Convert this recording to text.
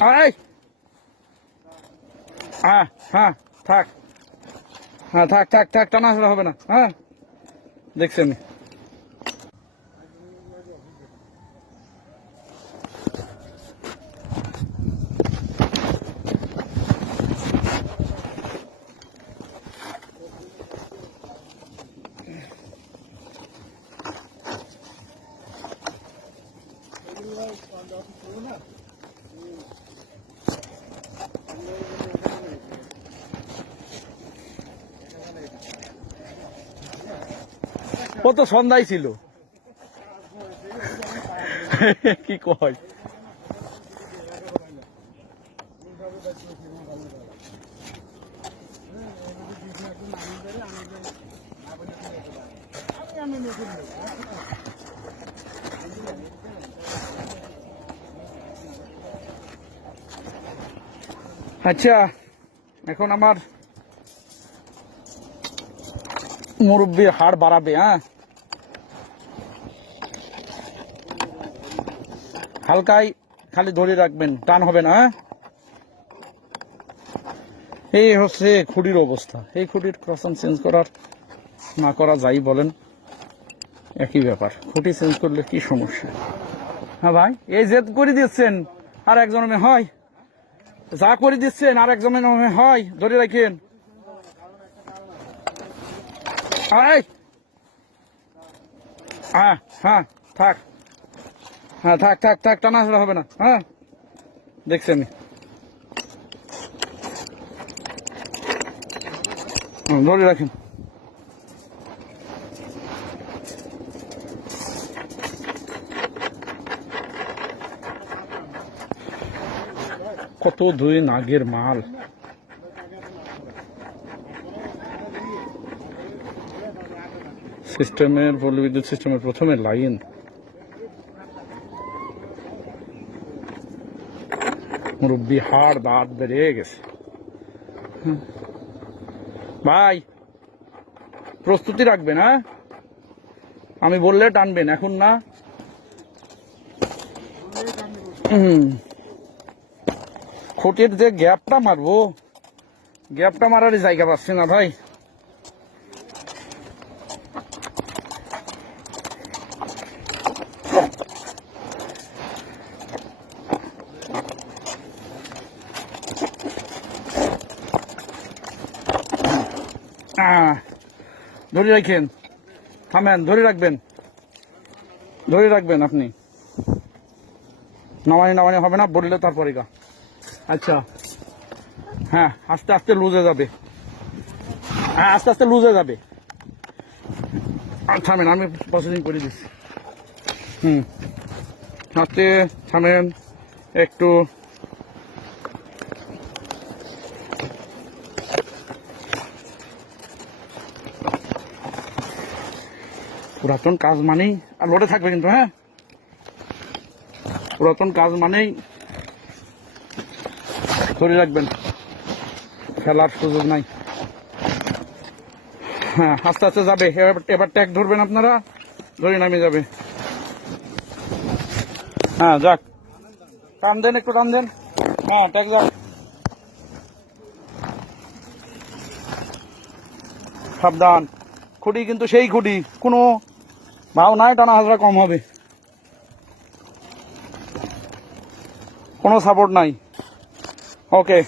এই হ্যাঁ হ্যাঁ থাক, হ্যাঁ থাক থাক থাক, টানা হবে না। হ্যাঁ দেখছি আমি। ও তো সন্ধ্যায় ছিল। কি কয় আচ্ছা, এখন আমার মুরব্বী হাড় বাড়াবে। হ্যাঁ, হালকাই খালি ধরে রাখবেন, টান হবে না। হ্যাঁ, এই হচ্ছে খুঁটির অবস্থা। এই খুঁটির ক্রসন চেঞ্জ করার না করা যাই বলেন একই ব্যাপার। খুঁটি চেঞ্জ করলে কি সমস্যা? হ্যাঁ ভাই, এই জেদ করে দিচ্ছেন আর একজনে হয়, যা করে দিচ্ছেন আর একজনে হয়, ধরে রাখেন। হ্যাঁ হ্যাঁ থাক, হ্যাঁ থাক থাক থাক, টানা হবে না। হ্যাঁ দেখছি আমি। ধরে রাখেন। কত দুই নাগের মাল। সিস্টেমের বিদ্যুৎ সিস্টেমের প্রথমে লাইন, মুরব্বী হাড় দাঁত বেরিয়ে গেছে। ভাই প্রস্তুতি রাখবেন। হ্যাঁ, আমি বললে টানবেন, এখন না। খুঁটির যে গ্যাপটা মারবো, গ্যাপটা মারারই জায়গা পাচ্ছি না ভাই। ধরে রাখেন, থামেন, ধরে রাখবেন, ধরে রাখবেন আপনি। নামানি নামানি হবে না, বললে তারপরে গা। আচ্ছা হ্যাঁ, আস্তে আস্তে লুজে যাবে। হ্যাঁ আস্তে আস্তে লুজে যাবে। আর থামেন, আমি প্রসেসিং করে দিচ্ছি। আস্তে থামেন একটু। পুরাতন কাজ মানেই আর লোডে থাকবে কিন্তু। হ্যাঁ, পুরাতন কাজ মানেই ধরে রাখবেন, খেলার সুযোগ নাই। হ্যাঁ আস্তে আস্তে যাবে। এবার ট্যাগ ধরবেন আপনারা, ধরে নামে যাবে। হ্যাঁ যাক, টান দেন, একটু টান দেন। হ্যাঁ ট্যাগ যাক, সাবধান। খুঁটি কিন্তু সেই খুঁটি, কোনো ভাও নাই, টানা হাজরা কম হবে, কোনো সাপোর্ট নাই। ওকে।